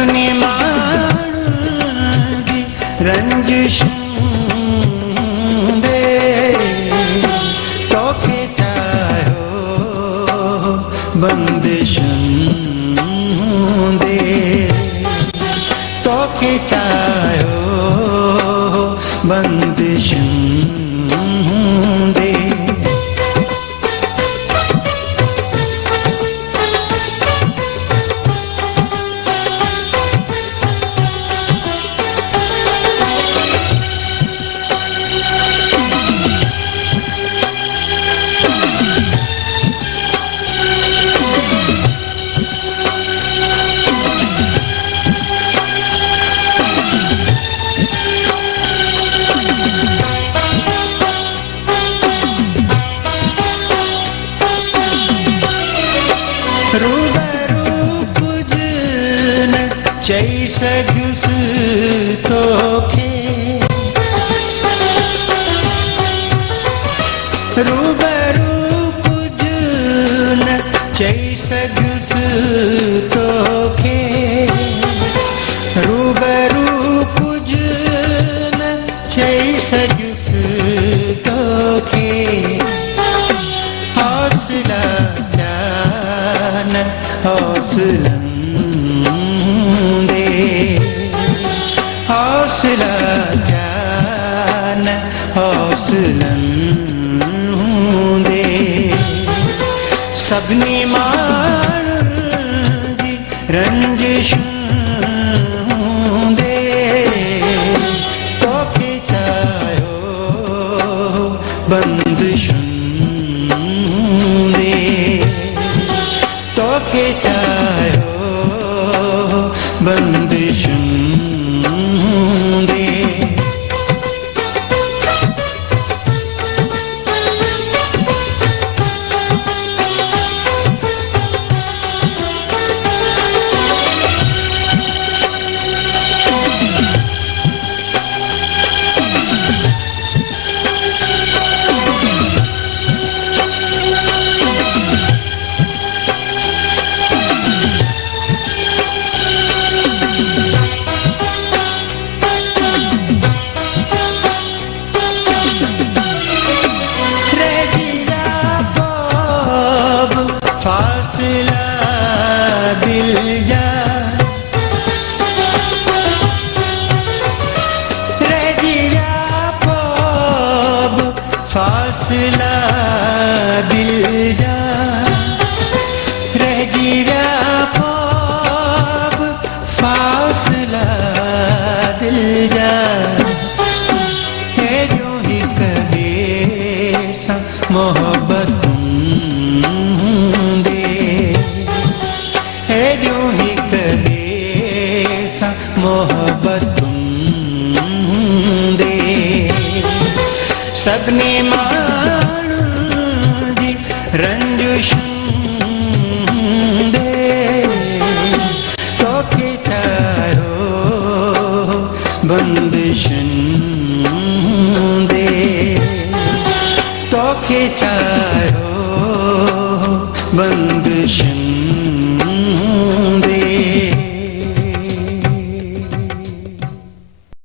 सबने मांगी रंजिश दे तो के चाहो बंदिश दे तो के चाहो बंदिश दे। रूबरू कुछ न चई सघुसि तोखे रूबरू कुछ न चई सघुसि तोखे रूबरू कुछ न चई सघुसि तोखे हौसला हौसलन दे हौसला ज्ञान हौसलन दे। सबने मांगी रंजिश दे तो के चाहो बंदिश दे तो के चाहो बंदिश दे। फासला दिल जा रजिया पब फासला दिल जा रजिया पब फासला दिल जा है जो ही कदे सा मोहब्बत मोहब्बत दे। सबने मांगी रंजिश दे तो के चाहो बंदिश दे तो के चाहो बंदिश